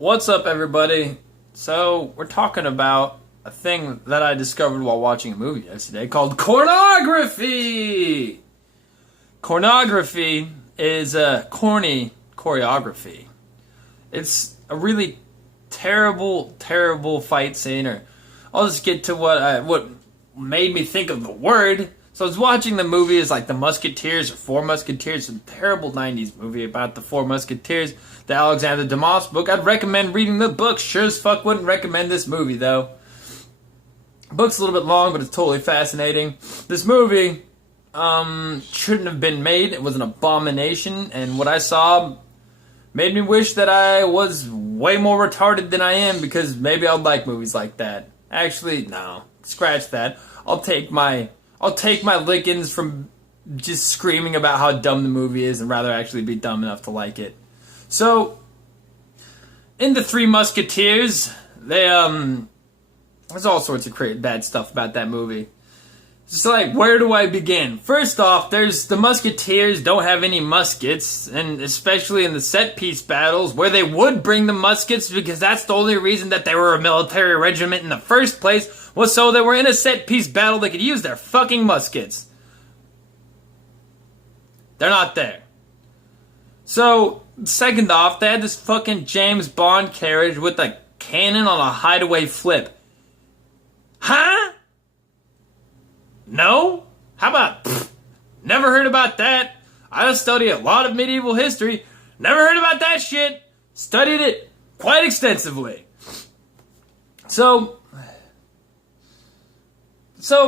What's up, everybody? So, we're talking about a thing that I discovered while watching a movie yesterday called Cornography! Cornography is a corny choreography. It's a really terrible, terrible fight scene, or I'll just get to what made me think of the word. So I was watching the movie, it's like The Musketeers or Four Musketeers, a terrible 90s movie about the Four Musketeers, the Alexander Dumas book. I'd recommend reading the book. Sure as fuck wouldn't recommend this movie, though. The book's a little bit long, but it's totally fascinating. This movie shouldn't have been made. It was an abomination, and what I saw made me wish that I was way more retarded than I am, because maybe I'd like movies like that. Actually, no. Scratch that. I'll take my lickings from just screaming about how dumb the movie is and rather actually be dumb enough to like it. So, in The Three Musketeers, there's all sorts of bad stuff about that movie. Just like, where do I begin? First off, the Musketeers don't have any muskets, and especially in the set-piece battles, where they would bring the muskets, because that's the only reason that they were a military regiment in the first place, was so they were in a set-piece battle they could use their fucking muskets. They're not there. So, second off, they had this fucking James Bond carriage with a cannon on a hideaway flip. Huh? No? How about, never heard about that. I study a lot of medieval history. Never heard about that shit. Studied it quite extensively. So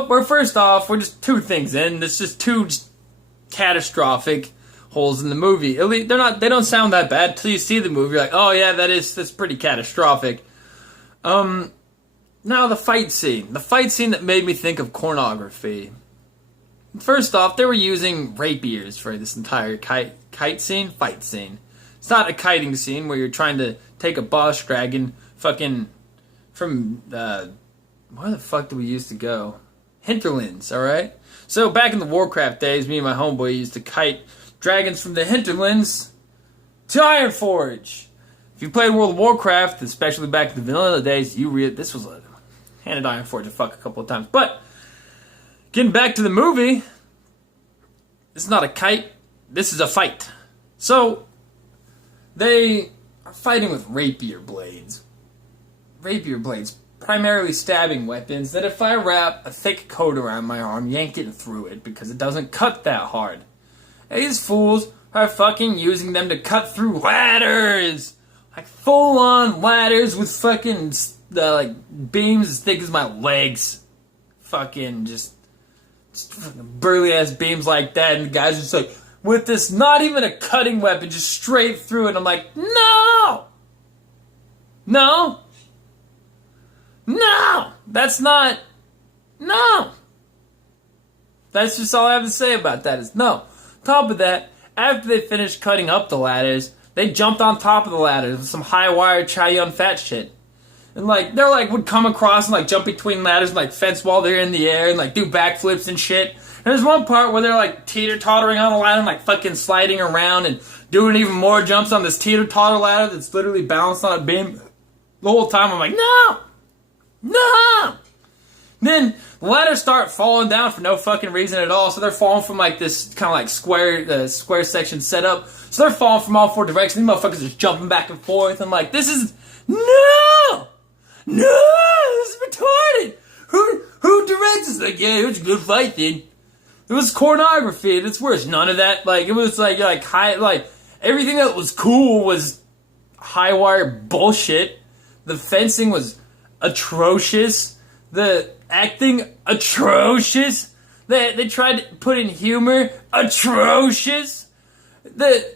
we're just two things in. It's just two catastrophic holes in the movie. At least they don't sound that bad till you see the movie. You're like, oh yeah, that's pretty catastrophic. Now the fight scene that made me think of Cornography. First off, they were using rapiers for this entire fight scene. It's not a kiting scene where you're trying to take a boss dragon fucking from where the fuck did we used to go? Hinterlands, alright? So back in the Warcraft days, me and my homeboy used to kite dragons from the Hinterlands to Ironforge. If you played World of Warcraft, especially back in the vanilla days, this was a handed Ironforge a couple of times. But getting back to the movie, this is not a kite, this is a fight. So they are fighting with rapier blades. Rapier blades, primarily stabbing weapons, that if I wrap a thick coat around my arm, you ain't getting through it because it doesn't cut that hard. And these fools are fucking using them to cut through ladders! Like full-on ladders with fucking like beams as thick as my legs. Fucking just fucking burly-ass beams like that, and the guys just like, with this not even a cutting weapon, just straight through it. I'm like, no! No! No! That's not... No! That's just all I have to say about that is no. Top of that, after they finished cutting up the ladders, they jumped on top of the ladders with some high-wire Chai-Yun fat shit. And like, they're like, would come across and like jump between ladders and like fence while they're in the air and like do backflips and shit. And there's one part where they're like teeter-tottering on a ladder and like fucking sliding around and doing even more jumps on this teeter-totter ladder that's literally balanced on a beam. The whole time I'm like, no! No! Then the ladders start falling down for no fucking reason at all. So they're falling from like this kind of like square section setup. So they're falling from all four directions. These motherfuckers are just jumping back and forth. I'm like, this is... No! No! This is retarded! Who directs this? Like, yeah, it was a good fight then. It was Cornography at its worst. None of that. Like, it was like everything that was cool was high wire bullshit. The fencing was atrocious. The acting, atrocious. They tried to put in humor, atrocious. The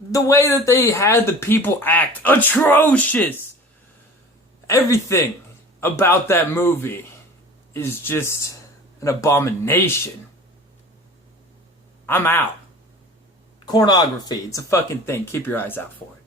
way that they had the people act, atrocious. Everything about that movie is just an abomination. I'm out. Cornography, it's a fucking thing. Keep your eyes out for it.